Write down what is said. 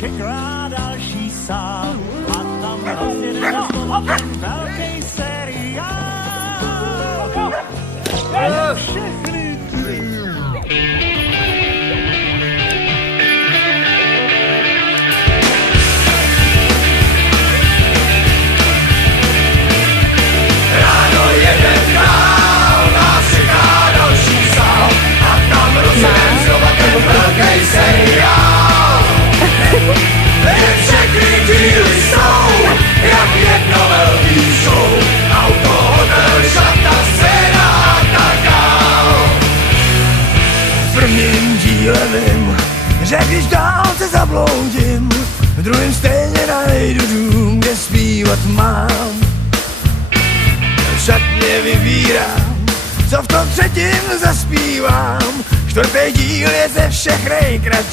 čeká další sál a tam rozjede znovu ten velký seriál. Všechny ráno jeden král, nás čeká další sál a tam rozjede znovu ten velký seriál. Všechny díly jsou jak jedno velký show. Auto, hotel, šata, scéna a tak dál. V prvním díle vím, že když dál se zabloudím, v druhém stejně najdu dům, kde zpívat mám. Šatně vybírám, co v tom třetím zaspívám. Čtvrtý díl je ze všech nejkratší.